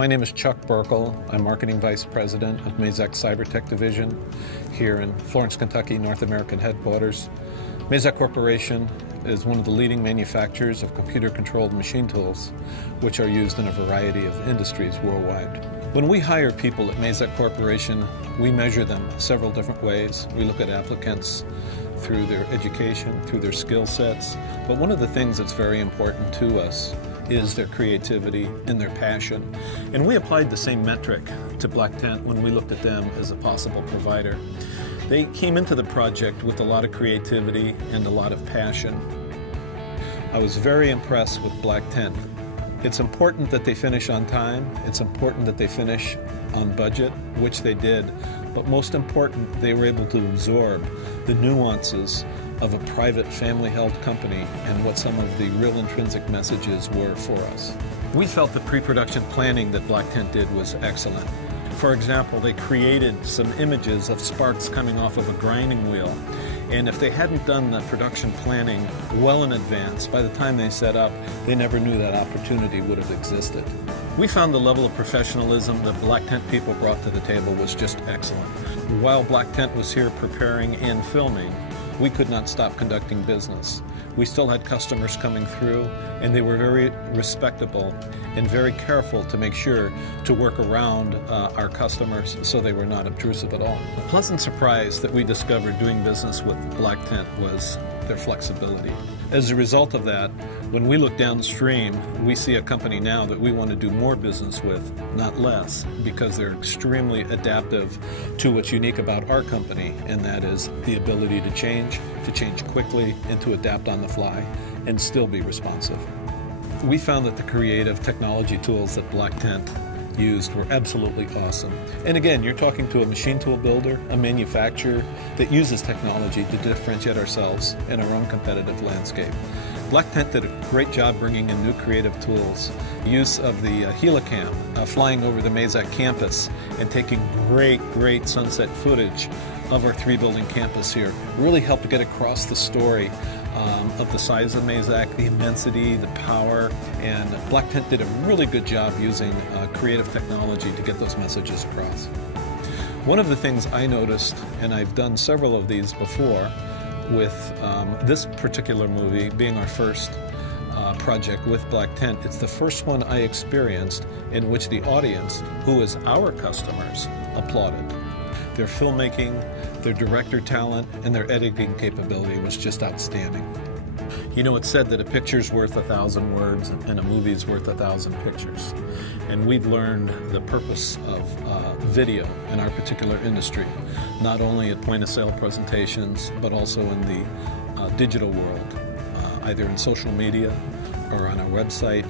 My name is Chuck Burkle. I'm Marketing Vice President of Mazak Cybertech Division here in Florence, Kentucky, North American headquarters. Mazak Corporation is one of the leading manufacturers of computer-controlled machine tools, which are used in a variety of industries worldwide. When we hire people at Mazak Corporation, we measure them several different ways. We look at applicants through their education, through their skill sets, but one of the things that's very important to us is their creativity and their passion. And we applied the same metric to Black Tent when we looked at them as a possible provider. They came into the project with a lot of creativity and a lot of passion. I was very impressed with Black Tent. It's important that they finish on time. It's important that they finish on budget, which they did. But most important, they were able to absorb the nuances of a private family-held company and what some of the real intrinsic messages were for us. We felt the pre-production planning that Black Tent did was excellent. For example, they created some images of sparks coming off of a grinding wheel. And if they hadn't done the production planning well in advance, by the time they set up, they never knew that opportunity would have existed. We found the level of professionalism that Black Tent people brought to the table was just excellent. While Black Tent was here preparing and filming, we could not stop conducting business. We still had customers coming through, and they were very respectable and very careful to make sure to work around our customers so they were not obtrusive at all. A pleasant surprise that we discovered doing business with Black Tent was their flexibility. As a result of that, when we look downstream, we see a company now that we want to do more business with, not less, because they're extremely adaptive to what's unique about our company, and that is the ability to change quickly, and to adapt on the fly, and still be responsive. We found that the creative technology tools that Black Tent used were absolutely awesome. And again, you're talking to a machine tool builder, a manufacturer that uses technology to differentiate ourselves in our own competitive landscape. Black Tent did a great job bringing in new creative tools. Use of the Helicam flying over the Mazak campus and taking great sunset footage of our three-building campus here really helped to get across the story of the size of Mazak, the immensity, the power, and Black Tent did a really good job using creative technology to get those messages across. One of the things I noticed, and I've done several of these before, with this particular movie being our first project with Black Tent, it's the first one I experienced in which the audience, who is our customers, applauded. Their filmmaking, their director talent, and their editing capability was just outstanding. You know, it's said that a picture's worth 1,000 words and a movie's worth 1,000 pictures. And we've learned the purpose of video in our particular industry, not only at point-of-sale presentations, but also in the digital world, either in social media or on our website,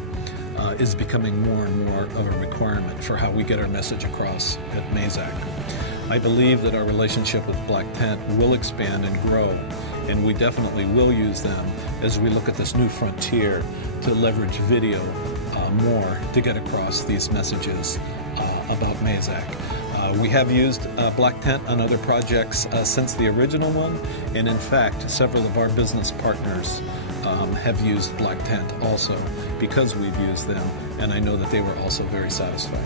is becoming more and more of a requirement for how we get our message across at Mazak. I believe that our relationship with Black Tent will expand and grow, and we definitely will use them as we look at this new frontier to leverage video more to get across these messages about Mazak. We have used Black Tent on other projects since the original one, and in fact, several of our business partners have used Black Tent also because we've used them, and I know that they were also very satisfied.